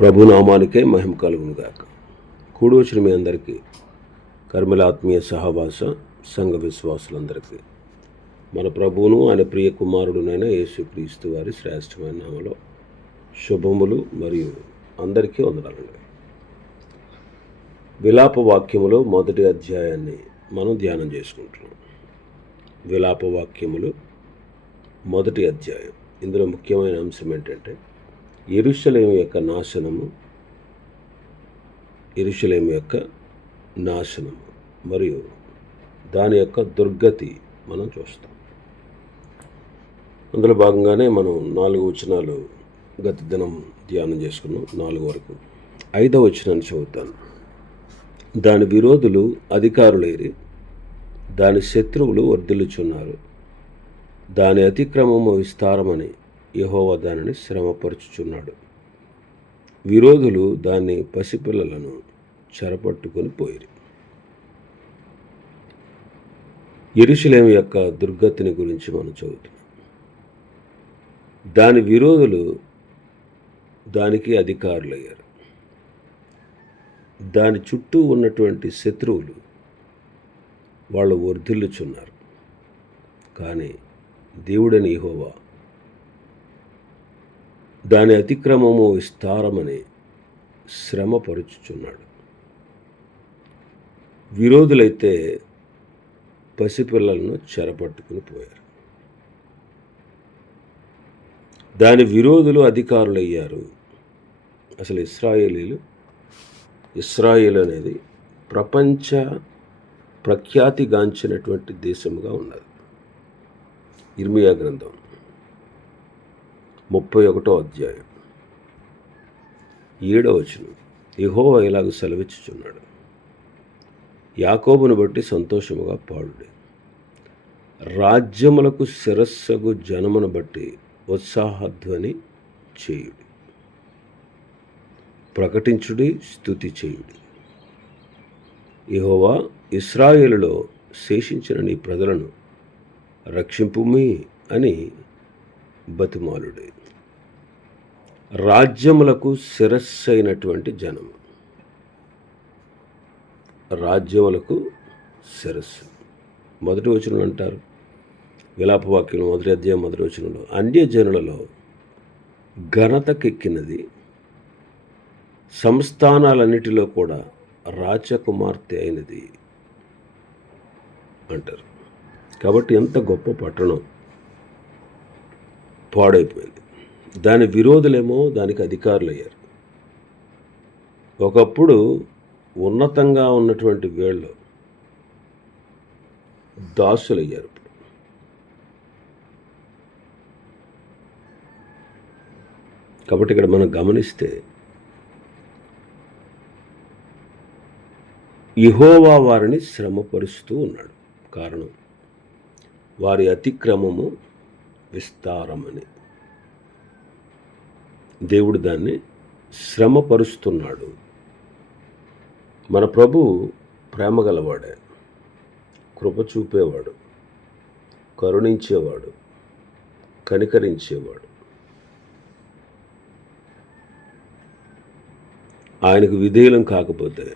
ప్రభునామానికే మహిమ కలుగునుగాక. కూడి వచ్చిన మీ అందరికీ, కర్మల ఆత్మీయ సహవాస సంఘ విశ్వాసులందరికీ మన ప్రభువును ఆయన ప్రియ కుమారుడునైన యేసుక్రీస్తు వారి శ్రేష్టమైన నామలో శుభములు మరియు అందరికీ వందనాలండి. విలాప వాక్యములో మొదటి అధ్యాయాన్ని మనం ధ్యానం చేసుకుంటున్నాం. విలాప వాక్యములు మొదటి అధ్యాయం. ఇందులో ముఖ్యమైన అంశం ఏంటంటే యెరూషలేము యొక్క నాశనము మరియు దాని యొక్క దుర్గతి మనం చూస్తాం. అందులో భాగంగానే మనం 4 వచనాలు గత దినం ధ్యానం చేసుకున్నాం. 4 వరకు 5వ వచనాన్ని చదువుతాను. దాని విరోధులు అధికారులేరి, దాని శత్రువులు వర్ధిల్లుచున్నారు. దాని అతిక్రమము విస్తారమని యెహోవా దానిని శ్రమపరుచుచున్నాడు. విరోధులు దాన్ని పసిపిల్లలను చెరపట్టుకొని పోయిరి. యెరూషలేము యొక్క దుర్గతిని గురించి మనం చదువుతున్నాం. దాని విరోధులు దానికి అధికారులయ్యారు. దాని చుట్టూ ఉన్నటువంటి శత్రువులు వాళ్ళు వర్ధిల్లుచున్నారు. కానీ దేవుడని యెహోవా దాని అతిక్రమము విస్తారమని శ్రమపరుచుచున్నాడు. విరోధులైతే పసిపిల్లలను చెరపట్టుకుని పోయారు. దాని విరోధులు అధికారులయ్యారు. అసలు ఇశ్రాయేలు అనేది ప్రపంచ ప్రఖ్యాతిగాంచినటువంటి దేశముగా ఉన్నది. ఇర్మియా గ్రంథం 31వ అధ్యాయం 7వ వచనం. యెహోవా ఇలాగ సెలవిచ్చుచున్నాడు, యాకోబును బట్టి సంతోషముగా పాడుడి, రాజ్యములకు శిరస్సగు జనమును బట్టి ఉత్సాహధ్వని చేయుడి, ప్రకటించుడి, స్తుతి చేయుడి. యెహోవా, ఇశ్రాయేలులో శేషించిన నీ ప్రజలను రక్షింపుమి అని బతిమాలుడి. రాజ్యములకు శిరస్సైనటువంటి జనము. రాజ్యములకు శిరస్సు. మొదటి వచనంలో అంటారు, విలాపవాక్యం 1వ అధ్యాయం 1వ వచనంలో, అన్యజనులలో ఘనతకెక్కినది, సంస్థానాలన్నిటిలో కూడా రాజకుమార్తె అయినది అంటారు. కాబట్టి ఎంత గొప్ప పట్టణం పాడైపోయింది. దాని విరోధులేమో దానికి అధికారులయ్యారు. ఒకప్పుడు ఉన్నతంగా ఉన్నటువంటి వీళ్ళు దాసులయ్యారు. కాబట్టి ఇక్కడ మనం గమనిస్తే యెహోవా వారిని శ్రమపరుస్తూ ఉన్నాడు. కారణం వారి అతిక్రమము విస్తారమని. దేవుడు దాన్ని శ్రమపరుస్తున్నాడు. మన ప్రభు ప్రేమ గలవాడే, కృప చూపేవాడు, కరుణించేవాడు, కనికరించేవాడు. ఆయనకు విధేయులం కాకపోతే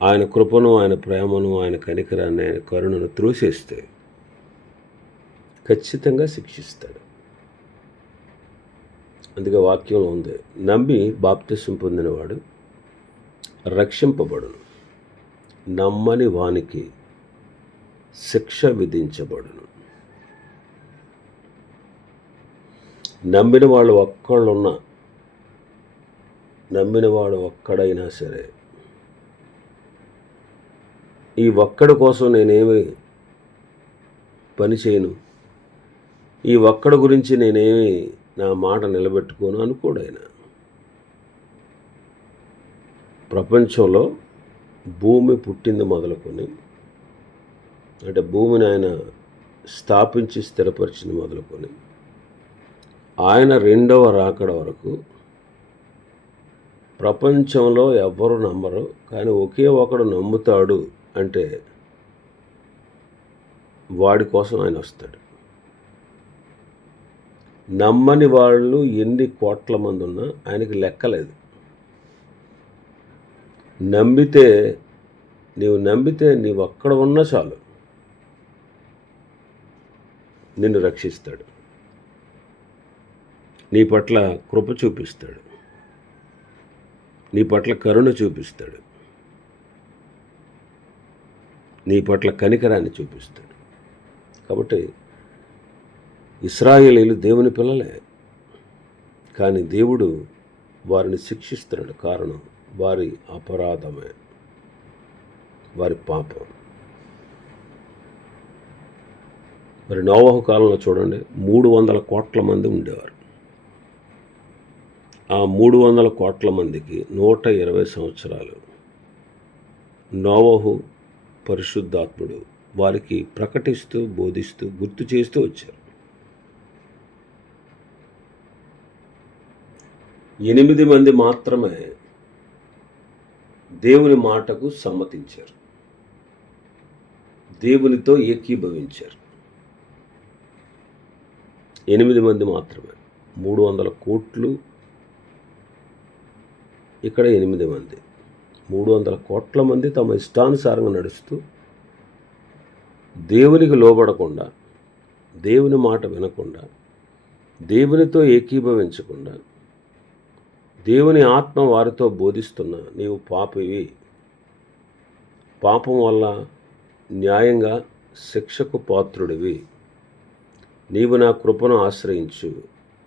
ఆయన కృపను, ఆయన ప్రేమను, ఆయన కనికరాన్ని, ఆయన కరుణను త్రోసేస్తే ఖచ్చితంగా శిక్షిస్తాడు. అందుకే వాక్యంలో ఉంది, నమ్మి బాప్తిసం పొందినవాడు రక్షింపబడును, నమ్మని వానికి శిక్ష విధించబడును. నమ్మిన వాడు ఒక్కడైనా సరే, ఈ ఒక్కడి కోసం నేనేమి పని చేయను, ఈ ఒక్కడి గురించి నేనేమి నా మాట నిలబెట్టుకోను అనుకోడు ఆయన. ప్రపంచంలో భూమి పుట్టింది మొదలుకొని, అంటే భూమిని ఆయన స్థాపించి స్థిరపరిచింది మొదలుకొని ఆయన 2వ రాకడ వరకు ప్రపంచంలో ఎవ్వరు నమ్మరు. కానీ ఒకే ఒకడు నమ్ముతాడు అంటే వాడి కోసం ఆయన వస్తాడు. నమ్మని వాళ్ళు ఎన్ని కోట్ల మంది ఉన్నా ఆయనకి లెక్కలేదు. నమ్మితే నీవు అక్కడ ఉన్నా చాలు, నిన్ను రక్షిస్తాడు, నీ పట్ల కృప చూపిస్తాడు, నీ పట్ల కరుణ చూపిస్తాడు, నీ పట్ల కనికరాన్ని చూపిస్తాడు. కాబట్టి ఇశ్రాయేలీయులు దేవుని పిల్లలే, కానీ దేవుడు వారిని శిక్షిస్తున్నాడు. కారణం వారి అపరాధమే, వారి పాపం. మరి నోవహు కాలంలో చూడండి, 300 కోట్ల మంది ఉండేవారు. ఆ 300 కోట్ల మందికి 120 సంవత్సరాలు నోవహు పరిశుద్ధాత్ముడు వారికి ప్రకటిస్తూ, బోధిస్తూ, గుర్తు చేస్తూ వచ్చారు. 8 మంది మాత్రమే దేవుని మాటకు సమ్మతించారు, దేవునితో ఏకీభవించారు. 8 మంది మాత్రమే. 300 కోట్లు, ఇక్కడ 8 మంది. 300 కోట్ల మంది తమ ఇష్టానుసారంగా నడుస్తూ, దేవునికి లోబడకుండా, దేవుని మాట వినకుండా, దేవునితో ఏకీభవించకుండా, దేవుని ఆత్మ వారితో బోధిస్తున్నా నీవు పాపివి, పాపం వల్ల న్యాయంగా శిక్షకు పాత్రుడివి, నీవు నా కృపను ఆశ్రయించు,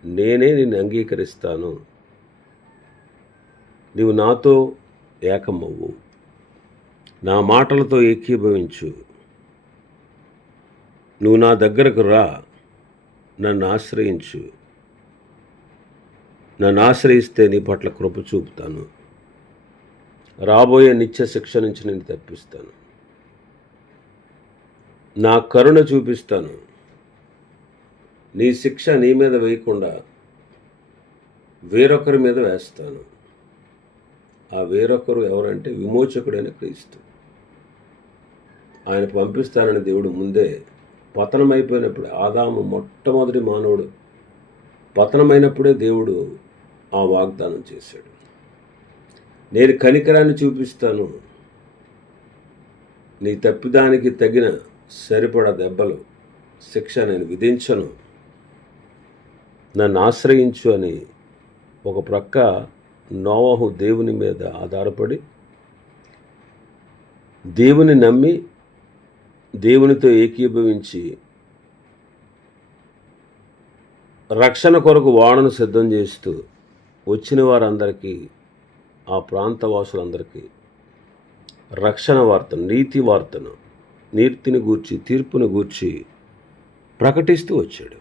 నేనే నిన్ను అంగీకరిస్తాను, నీవు నాతో ఏకమవ్వు, నా మాటలతో ఏకీభవించు, నువ్వు నా దగ్గరకు రా, నన్ను ఆశ్రయించు, నన్ను ఆశ్రయిస్తే నీ పట్ల కృప చూపుతాను, రాబోయే నిత్య శిక్ష నుంచి నేను తప్పిస్తాను, నా కరుణ చూపిస్తాను, నీ శిక్ష నీ మీద వేయకుండా వేరొకరి మీద వేస్తాను. ఆ వేరొకరు ఎవరంటే విమోచకుడైన క్రీస్తు. ఆయన పంపిస్తానని దేవుడు ముందే పతనమైపోయినప్పుడు, ఆదాము మొట్టమొదటి మానవుడు పతనమైనప్పుడే దేవుడు ఆ వాగ్దానం చేశాడు. నేను కనికరాన్ని చూపిస్తాను, నీ తప్పిదానికి తగిన సరిపడా దెబ్బలు, శిక్ష నేను విధించను, నన్ను ఆశ్రయించు అని ఒక ప్రక్క నోవహు దేవుని మీద ఆధారపడి, దేవుని నమ్మి, దేవునితో ఏకీభవించి రక్షణ కొరకు ఓడను సిద్ధం చేస్తూ వచ్చిన వారందరికీ, ఆ ప్రాంతవాసులందరికీ రక్షణ వార్తను, నీతి వార్తను, నీతిని గూర్చి, తీర్పును గూర్చి ప్రకటిస్తూ వచ్చాడు.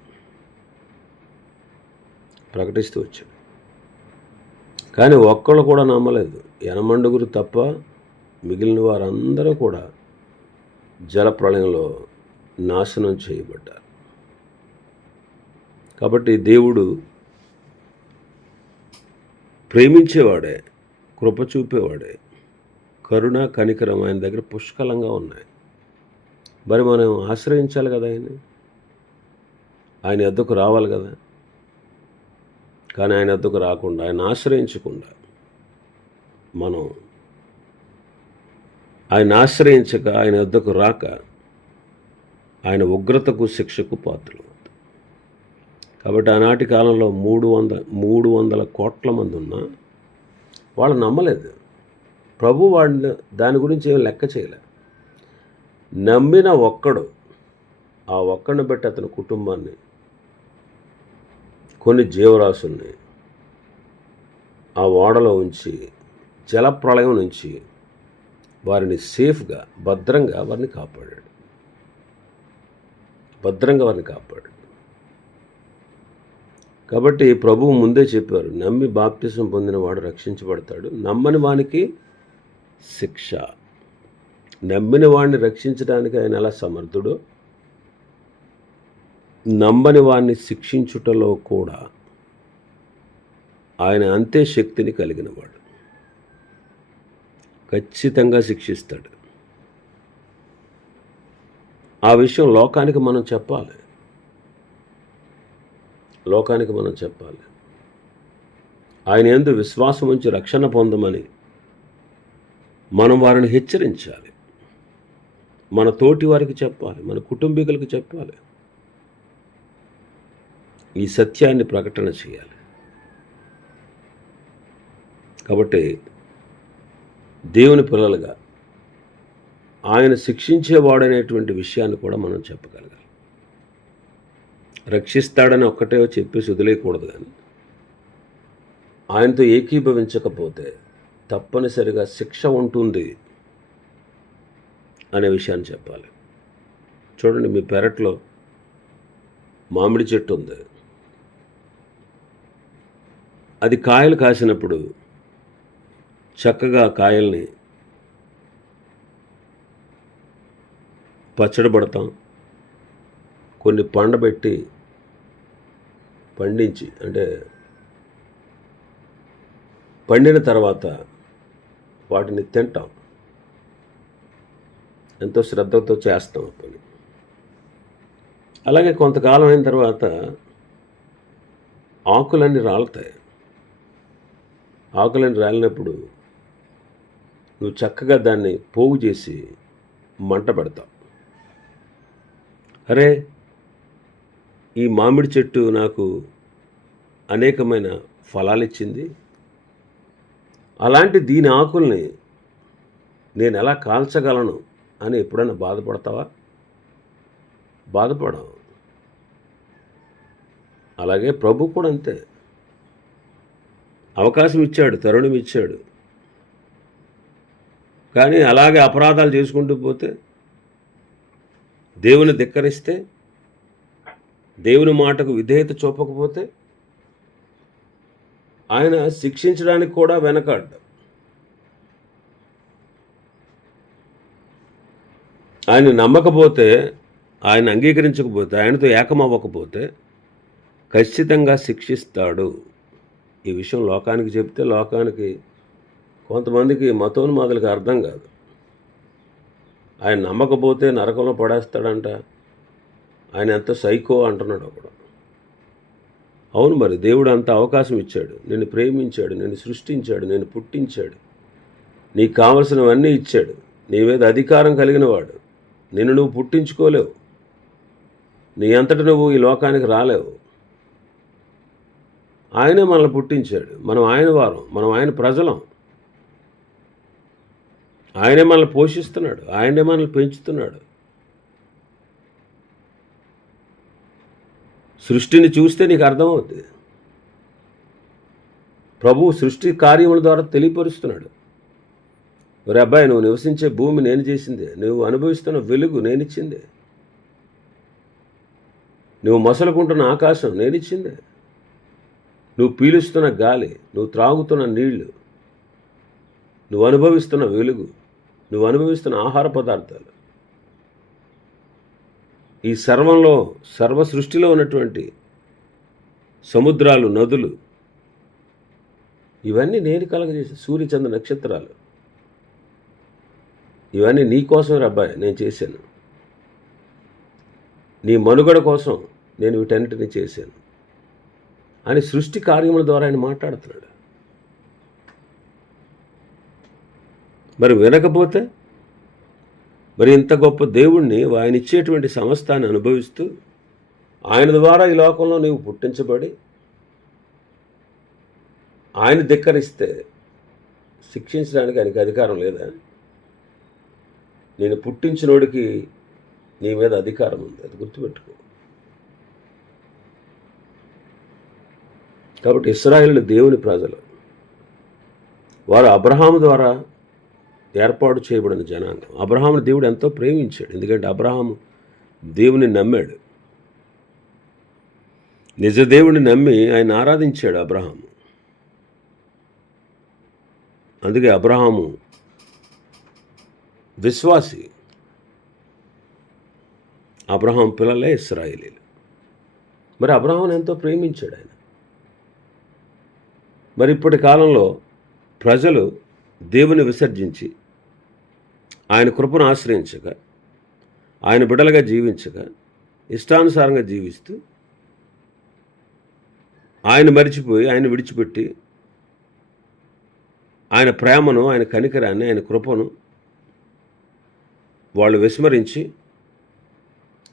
కానీ ఒక్కళ్ళు కూడా నమ్మలేదు. 80 తప్ప మిగిలిన వారందరూ కూడా జలప్రళయంలో నాశనం చేయబడ్డారు. కాబట్టి దేవుడు ప్రేమించేవాడే, కృప చూపేవాడే, కరుణ, కనికరం ఆయన దగ్గర పుష్కలంగా ఉన్నాయి. మరి మనం ఆశ్రయించాలి కదా, ఆయన వద్దకు రావాలి కదా. కానీ ఆయన వద్దకు రాకుండా, ఆయన ఆశ్రయించకుండా, మనం ఆయన ఆశ్రయించక, ఆయన వద్దకు రాక, ఆయన ఉగ్రతకు, శిక్షకు పాత్రలు. కాబట్టి ఆనాటి కాలంలో 300 కోట్ల మంది ఉన్నా వాళ్ళు నమ్మలేదు. ప్రభు వాడిని దాని గురించి ఏం లెక్క చేయలే. నమ్మిన ఒక్కడు, ఆ ఒక్కడిని బట్టి అతని కుటుంబాన్ని, కొన్ని జీవరాశుల్ని ఆ ఓడలో ఉంచి జలప్రళయం నుంచి వారిని సేఫ్గా, భద్రంగా వారిని కాపాడాడు. కాబట్టి ప్రభువు ముందే చెప్పారు, నమ్మి బాప్తిసం పొందిన వాడు రక్షించబడతాడు, నమ్మని వానికి శిక్ష. నమ్మిన వాడిని రక్షించడానికి ఆయన ఎలా సమర్థుడో, నమ్మని వాడిని శిక్షించుటలో కూడా ఆయన అంతే శక్తిని కలిగినవాడు. ఖచ్చితంగా శిక్షిస్తాడు. ఆ విషయం లోకానికి మనం చెప్పాలి. లోకానికి మనం చెప్పాలి. ఆయన యందు విశ్వాసం ఉంచి రక్షణ పొందమని మనం వారిని హెచ్చరించాలి. మన తోటి వారికి చెప్పాలి, మన కుటుంబీకులకు చెప్పాలి. ఈ సత్యాన్ని ప్రకటన చేయాలి. కాబట్టి దేవుని పిల్లలుగా ఆయన శిక్షించేవాడనేటువంటి విషయాన్ని కూడా మనం చెప్పగలగాలి. రక్షిస్తాడని ఒక్కటే చెప్పేసి వదిలేయకూడదు, కానీ ఆయనతో ఏకీభవించకపోతే తప్పనిసరిగా శిక్ష ఉంటుంది అనే విషయాన్ని చెప్పాలి. చూడండి, మీ పెరట్లో మామిడి చెట్టు ఉంది. అది కాయలు కాసినప్పుడు చక్కగా కాయల్ని పచ్చడబడతాం, కొన్ని పండబెట్టి పండించి, అంటే పండిన తర్వాత వాటిని తింటాం. ఎంతో శ్రద్ధతో చేస్తాం ఆ పని. అలాగే కొంతకాలం అయిన తర్వాత ఆకులన్నీ రాలుతాయి. ఆకులన్నీ రాలినప్పుడు నువ్వు చక్కగా దాన్ని పోగు చేసి మంట పెడతావు. అరే, ఈ మామిడి చెట్టు నాకు అనేకమైన ఫలాలు ఇచ్చింది, అలాంటి దీని ఆకుల్ని నేను ఎలా కాల్చగలను అని ఎప్పుడైనా బాధపడతావా? బాధపడవు. అలాగే ప్రభు కూడా అంతే. అవకాశం ఇచ్చాడు, తరుణం ఇచ్చాడు, కానీ అలాగే అపరాధాలు చేసుకుంటూ పోతే, దేవుని ధిక్కరిస్తే, దేవుని మాటకు విధేయత చూపకపోతే ఆయన శిక్షించడానికి కూడా వెనకాడ్డు. ఆయన నమ్మకపోతే, ఆయన అంగీకరించకపోతే, ఆయనతో ఏకమవ్వకపోతే ఖచ్చితంగా శిక్షిస్తాడు. ఈ విషయం లోకానికి చెప్తే లోకానికి కొంతమందికి మతోన్మాదులకు అర్థం కాదు. ఆయన నమ్మకపోతే నరకంలో పడేస్తాడంట, ఆయన ఎంత సైకో అంటున్నాడు ఒకడు. అవును, మరి దేవుడు అంత అవకాశం ఇచ్చాడు, నిన్ను ప్రేమించాడు, నిన్ను సృష్టించాడు, నిన్ను పుట్టించాడు, నీకు కావలసినవన్నీ ఇచ్చాడు, నీ మీద అధికారం కలిగిన వాడు. నిన్ను నువ్వు పుట్టించుకోలేవు, నీ అంతట నువ్వు ఈ లోకానికి రాలేవు. ఆయనే మనల్ని పుట్టించాడు. మనం ఆయన వారం, మనం ఆయన ప్రజలం. ఆయనే మనల్ని పోషిస్తున్నాడు, ఆయనే మనల్ని పెంచుతున్నాడు. సృష్టిని చూస్తే నీకు అర్థమవుతుంది. ప్రభువు సృష్టి కార్యముల ద్వారా తెలియపరుస్తున్నాడు. ఒరే అబ్బాయి, నువ్వు నివసించే భూమి నేను చేసిందే, నువ్వు అనుభవిస్తున్న వెలుగు నేనిచ్చిందే, నువ్వు మసలుకుంటున్న ఆకాశం నేనిచ్చిందే, నువ్వు పీలుస్తున్న గాలి, నువ్వు త్రాగుతున్న నీళ్లు, నువ్వు అనుభవిస్తున్న వెలుగు, నువ్వు అనుభవిస్తున్న ఆహార పదార్థాలు, ఈ సర్వ సృష్టిలో ఉన్నటువంటి సముద్రాలు, నదులు, ఇవన్నీ నేను కలగజేసి, సూర్యచంద్ర నక్షత్రాలు, ఇవన్నీ నీ కోసం అబ్బాయి నేను చేశాను, నీ మనుగడ కోసం నేను వీటన్నిటిని చేశాను అని సృష్టి కార్యముల ద్వారా ఆయన మాట్లాడుతున్నాడు. మరి వినకపోతే, మరి ఇంత గొప్ప దేవుణ్ణి, ఆయన ఇచ్చేటువంటి సమస్తాన్ని అనుభవిస్తూ, ఆయన ద్వారా ఈ లోకంలో నీవు పుట్టించబడి ఆయన ధిక్కరిస్తే శిక్షించడానికి ఆయనకి అధికారం లేదా? నేను పుట్టించినోడికి నీ మీద అధికారం ఉంది, అది గుర్తుపెట్టుకో. కాబట్టి ఇశ్రాయేలు దేవుని ప్రజలు, వారు అబ్రహాము ద్వారా ఏర్పాటు చేయబడిన జనాంగం. అబ్రహాముని దేవుడు ఎంతో ప్రేమించాడు, ఎందుకంటే అబ్రహాము దేవుని నమ్మాడు. నిజ దేవుని నమ్మి ఆయన ఆరాధించాడు అబ్రహాము. అందుకే అబ్రహాము విశ్వాసి. అబ్రహాం పిల్లలే ఇశ్రాయేలీలు. మరి అబ్రహాముని ఎంతో ప్రేమించాడు ఆయన. మరి ఇప్పటి కాలంలో ప్రజలు దేవుని విసర్జించి ఆయన కృపను ఆశ్రయించక, ఆయన బిడ్డలుగా జీవించక, ఇష్టానుసారంగా జీవిస్తూ ఆయన మరిచిపోయి, ఆయన విడిచిపెట్టి, ఆయన ప్రేమను, ఆయన కనికరాన్ని, ఆయన కృపను వాళ్ళు విస్మరించి,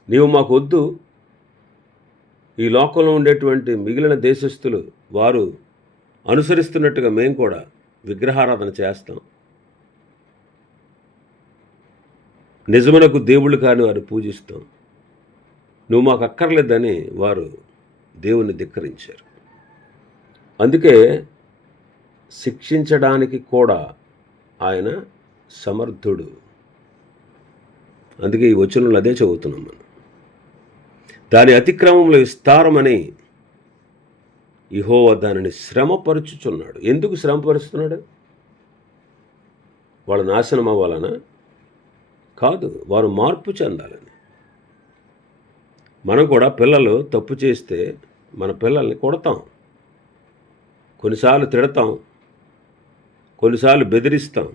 నీవు మాకు వద్దు, ఈ లోకంలో ఉండేటువంటి మిగిలిన దేశస్థులు వారు అనుసరిస్తున్నట్టుగా మేము కూడా విగ్రహారాధన చేస్తాం, నిజమునకు దేవుళ్ళు కాని వారు పూజిస్తాం, నువ్వు మాకు అక్కర్లేదని వారు దేవుణ్ణి ధిక్కరించారు. అందుకే శిక్షించడానికి కూడా ఆయన సమర్థుడు. అందుకే ఈ వచనంలో అదే చదువుతున్నాం మనం. దాని అతిక్రమంలో విస్తారమని యెహోవా దానిని శ్రమపరుచుచున్నాడు. ఎందుకు శ్రమపరుస్తున్నాడు? వాళ్ళు నాశనం అవ్వాలనా? కాదు, వారు మార్పు చెందాలని. మనం కూడా పిల్లలు తప్పు చేస్తే మన పిల్లల్ని కొడతాం, కొన్నిసార్లు తిడతాం, కొన్నిసార్లు బెదిరిస్తాం,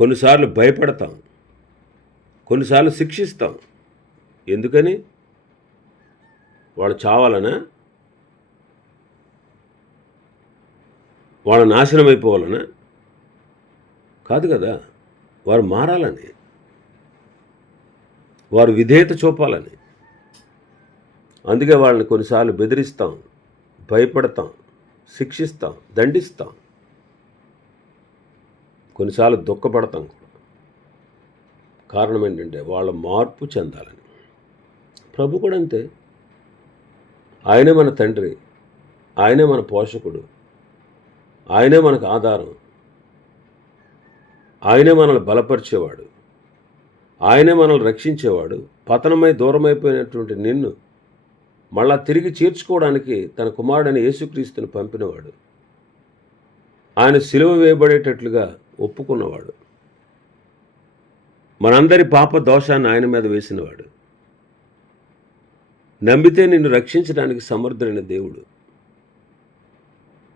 కొన్నిసార్లు భయపెడతాం, కొన్నిసార్లు శిక్షిస్తాం. ఎందుకని? వాళ్ళు చావాలనా? వాళ్ళ నాశనం అయిపోవాలనా? కాదు కదా, వారు మారాలని, వారు విధేయత చూపాలని. అందుకే వాళ్ళని కొన్నిసార్లు బెదిరిస్తాం, భయపడతాం, శిక్షిస్తాం, దండిస్తాం, కొన్నిసార్లు దుఃఖపడతాం కూడా. కారణం ఏంటంటే వాళ్ళ మార్పు చెందాలని. ప్రభు కూడా అంతే. ఆయనే మన తండ్రి, ఆయనే మన పోషకుడు, ఆయనే మనకు ఆధారం, ఆయనే మనల్ని బలపరిచేవాడు, ఆయనే మనల్ని రక్షించేవాడు. పతనమై దూరమైపోయినటువంటి నిన్ను మళ్ళా తిరిగి చేర్చుకోవడానికి తన కుమారుడైన యేసుక్రీస్తుని పంపినవాడు, ఆయన సిలువ వేయబడేటట్లుగా ఒప్పుకున్నవాడు, మనందరి పాప దోషాన్ని ఆయన మీద వేసినవాడు, నమ్మితే నిన్ను రక్షించడానికి సమర్థుడైన దేవుడు.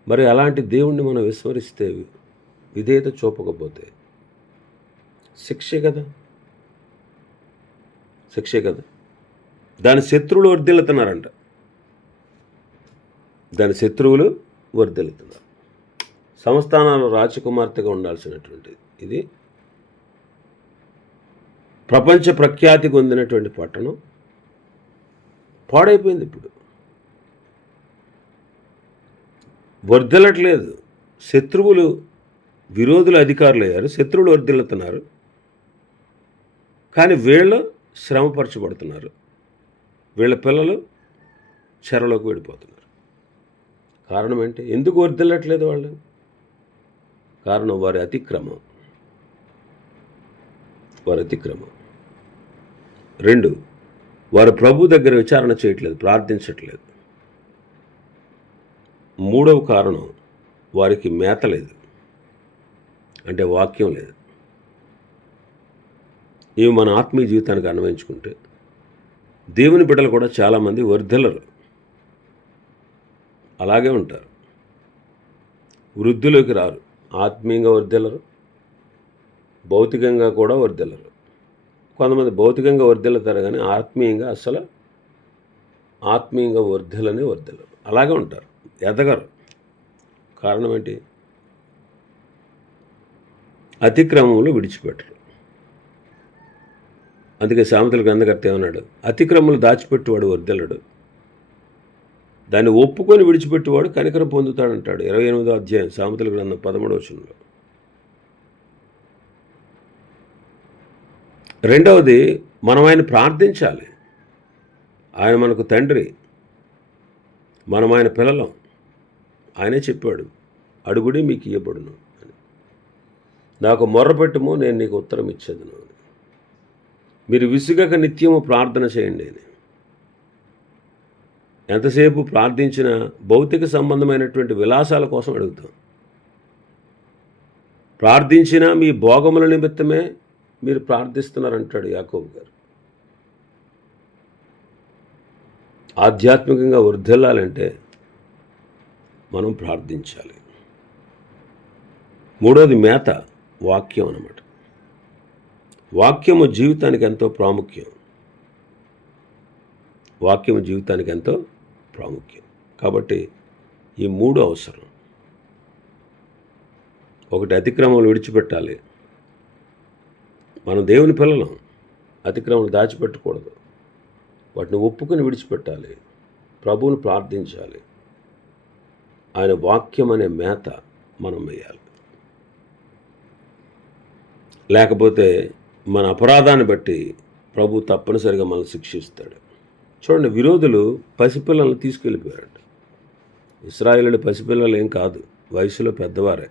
మరి అలాంటి దేవుణ్ణి మనం విస్మరిస్తే, విధేయత చూపకపోతే శిక్షే కదా, శిక్షే కదా. దాని శత్రువులు వర్ధిల్లుతున్నారంట, దాని శత్రువులు వర్ధిల్లుతున్నారు. సంస్థానాలు రాజకుమార్తెగా ఉండాల్సినటువంటిది ఇది. ప్రపంచ ప్రఖ్యాతి పొందినటువంటి పట్టణం పాడైపోయింది. ఇప్పుడు వర్ధిల్లట్లేదు. శత్రువులు, విరోధులు అధికారులు అయ్యారు, శత్రువులు వర్ధిల్లుతున్నారు. కానీ వీళ్ళు శ్రమపరచబడుతున్నారు, వీళ్ళ పిల్లలు చెరలోకి వెళ్ళిపోతున్నారు. కారణం ఏంటి? ఎందుకు వర్ధిల్లట్లేదు వాళ్ళు? కారణం వారి అతిక్రమం, వారి అతిక్రమం. 2, వారు ప్రభు దగ్గర విచారణ చేయట్లేదు, ప్రార్థించట్లేదు. 3వ కారణం, వారికి మేత లేదు, అంటే వాక్యం లేదు. ఇవి మన ఆత్మీయ జీవితానికి అన్వయించుకుంటే దేవుని బిడ్డలు కూడా చాలామంది వర్ధిల్లరు, అలాగే ఉంటారు. వృద్ధిలోకి రారు, ఆత్మీయంగా వర్ధిల్లరు, భౌతికంగా కూడా వర్ధిల్లరు. కొంతమంది భౌతికంగా వర్ధిల్లుతారు కానీ ఆత్మీయంగా వర్ధిల్లరు, అలాగే ఉంటారు, ఎదగరు. కారణం ఏంటి? అతిక్రమంలో విడిచిపెట్టరు. అందుకే సామెతల గ్రంథకర్త ఏమన్నాడు? అతిక్రమములు దాచిపెట్టువాడు వర్ధిల్లడు, దాన్ని ఒప్పుకొని విడిచిపెట్టువాడు కనికరం పొందుతాడంటాడు. 28వ అధ్యాయం సామెతల గ్రంథం 13వ వచనంలో. 2వది, మనం ఆయన ప్రార్థించాలి. ఆయన మనకు తండ్రి, మనం ఆయన పిల్లలం. ఆయనే చెప్పాడు, అడుగుడి మీకు ఇయ్యబడును అని. నాకు మొర్రపెట్టుము, నేను నీకు ఉత్తరం ఇచ్చేదను. మీరు విసుగక నిత్యము ప్రార్థన చేయండి అని. ఎంతసేపు ప్రార్థించినా భౌతిక సంబంధమైనటువంటి విలాసాల కోసం అడుగుతాం. ప్రార్థించినా మీ భోగముల నిమిత్తమే మీరు ప్రార్థిస్తున్నారంటాడు యాకోబు గారు. ఆధ్యాత్మికంగా వర్ధిల్లాలంటే మనం ప్రార్థించాలి. 3వది మేత, వాక్యం అన్నమాట. వాక్యము జీవితానికి ఎంతో ప్రాముఖ్యం, వాక్యము జీవితానికి ఎంతో ప్రాముఖ్యం. కాబట్టి ఈ 3 అవసరం. ఒకటి, అతిక్రమములు విడిచిపెట్టాలి. మనం దేవుని పిల్లలం, అతిక్రమములు దాచిపెట్టకూడదు. వాటిని ఒప్పుకొని విడిచిపెట్టాలి. ప్రభువుని ప్రార్థించాలి. ఆయన వాక్యం అనే మేత మనం వేయాలి. లేకపోతే మన అపరాధాన్ని బట్టి ప్రభు తప్పనిసరిగా మనల్ని శిక్షిస్తాడు. చూడండి, విరోధులు పసిపిల్లలను తీసుకెళ్ళిపోయారంట. ఇశ్రాయేలు పసిపిల్లలు ఏం కాదు, వయసులో పెద్దవారే.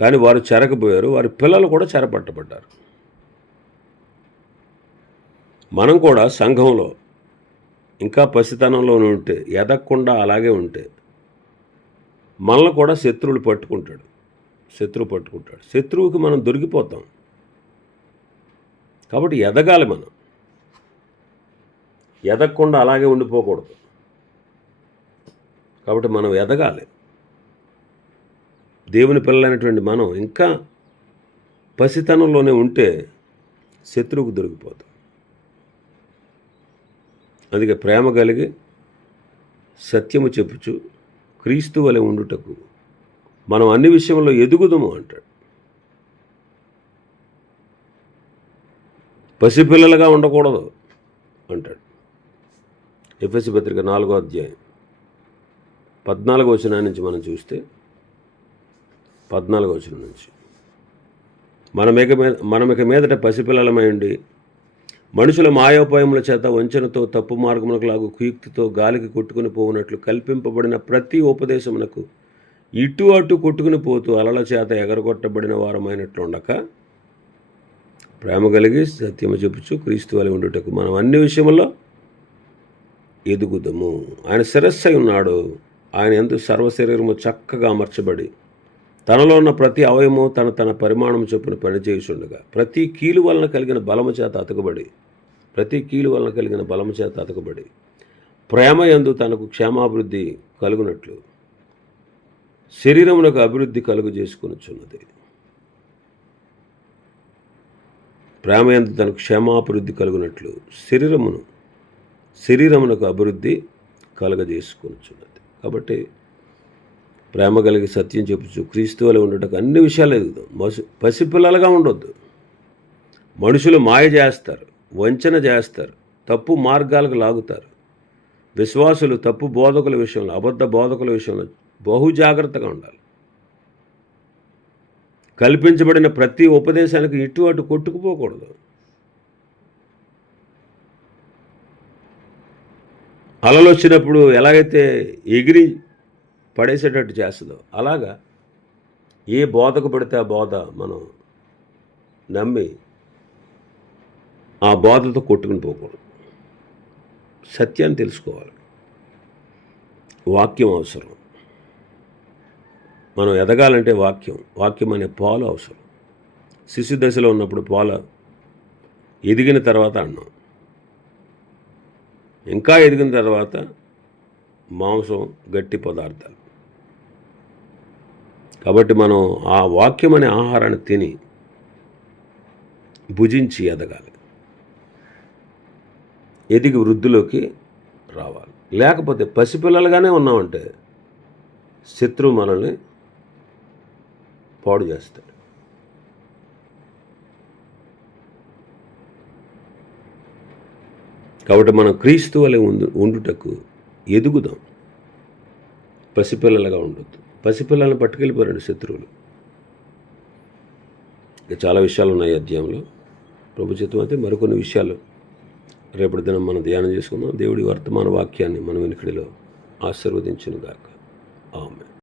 కానీ వారు చెరకపోయారు, వారి పిల్లలు కూడా చెరపట్టబడ్డారు. మనం కూడా సంఘంలో ఇంకా పసితనంలోనే ఉంటే, ఎదగకుండా అలాగే ఉంటే మనల్ని కూడా శత్రువు పట్టుకుంటాడు. శత్రువుకి మనం దొరికిపోతాం. కాబట్టి ఎదగాలి. మనం ఎదగకుండా అలాగే ఉండిపోకూడదు. కాబట్టి మనం ఎదగాలి. దేవుని పిల్లలైనటువంటి మనం ఇంకా పసితనంలోనే ఉంటే శత్రువుకు దొరికిపోతాం. అందుకే ప్రేమ కలిగి సత్యము చెప్పుచు క్రీస్తు వలె ఉండుటకు మనం అన్ని విషయంలో ఎదుగుదాము అంటాడు. పసిపిల్లలుగా ఉండకూడదు అంటాడు. ఎఫెసీ పత్రిక 4వ అధ్యాయం 14వ వచనం నుంచి మనం చూస్తే, 14వ వచనం నుంచి, మనమిక మీదట పసిపిల్లలమై ఉండి మనుషుల మాయోపాయముల చేత వంచనతో తప్పు మార్గములకు లాగు కుయుక్తితో గాలికి కొట్టుకుని పోవునట్లు కల్పింపబడిన ప్రతి ఉపదేశమునకు ఇటు అటు కొట్టుకుని పోతూ అలల చేత ఎగరగొట్టబడిన వారమైనట్లు ఉండక ప్రేమ కలిగి సత్యము చెప్పుచు క్రీస్తు వలె ఉండుటకు మనం అన్ని విషయముల్లో ఎదుగుదము. ఆయన శిరస్సు అయి ఉన్నాడు. ఆయన యందు సర్వశరీరము చక్కగా అమర్చబడి తనలో ఉన్న ప్రతి అవయము తన పరిమాణము చొప్పున పనిచేయుచుండగా ప్రతి కీలు వలన కలిగిన బలము చేత అతకబడి ప్రేమ యందు తనకు క్షేమాభివృద్ధి కలుగునట్లు శరీరమునకు అభివృద్ధి కలుగు చేసుకొనుచున్నది. ప్రేమ యందు తనకు క్షేమాభివృద్ధి కలుగునట్లు శరీరమునకు అభివృద్ధి కలుగజేసుకొనుచున్నది. కాబట్టి ప్రేమ కలిగి సత్యం చెప్పుచు క్రీస్తు వలె ఉండటకు అన్ని విషయాలు ఎదుగుదాం. పసిపిల్లలుగా ఉండొద్దు. మనుషులు మాయ చేస్తారు, వంచన చేస్తారు, తప్పు మార్గాలకు లాగుతారు. విశ్వాసులు తప్పు బోధకుల విషయంలో, అబద్ధ బోధకుల విషయంలో బహు జాగ్రత్తగా ఉండాలి. కల్పించబడిన ప్రతి ఉపదేశానికి ఇటు అటు కొట్టుకుపోకూడదు. అలలు వచ్చినప్పుడు ఎలాగైతే ఎగిరి పడేసేటట్టు చేస్తుందో అలాగా ఏ బోధకు పడితే ఆ బోధ మనం నమ్మి ఆ బోధతో కొట్టుకుని పోకూడదు. సత్యాన్ని తెలుసుకోవాలి. వాక్యం అవసరం. మనం ఎదగాలంటే వాక్యం అనే పాలు అవసరం. శిశు దశలో ఉన్నప్పుడు పాలు, ఎదిగిన తర్వాత అన్నం, ఇంకా ఎదిగిన తర్వాత మాంసం, గట్టి పదార్థాలు. కాబట్టి మనం ఆ వాక్యం అనే ఆహారాన్ని తిని భుజించి ఎదగాలి. ఎదిగి వృద్ధిలోకి రావాలి. లేకపోతే పసిపిల్లలుగానే ఉన్నామంటే శత్రువు మనల్ని పాడు చేస్తాడు. కాబట్టి మనం క్రీస్తు వలె ఉండుటకు ఎదుగుదాం. పసిపిల్లలుగా ఉండొద్దు. పసిపిల్లలను పట్టుకెళ్ళిపోయారండి శత్రువులు. ఇంకా చాలా విషయాలు ఉన్నాయి అధ్యాయంలో. ప్రభు చిత్తం అయితే మరికొన్ని విషయాలు రేపటి దినం మనం ధ్యానం చేసుకుందాం. దేవుడి వర్తమాన వాక్యాన్ని మన వెనుకడిలో ఆశీర్వదించును గాక. ఆమేన్.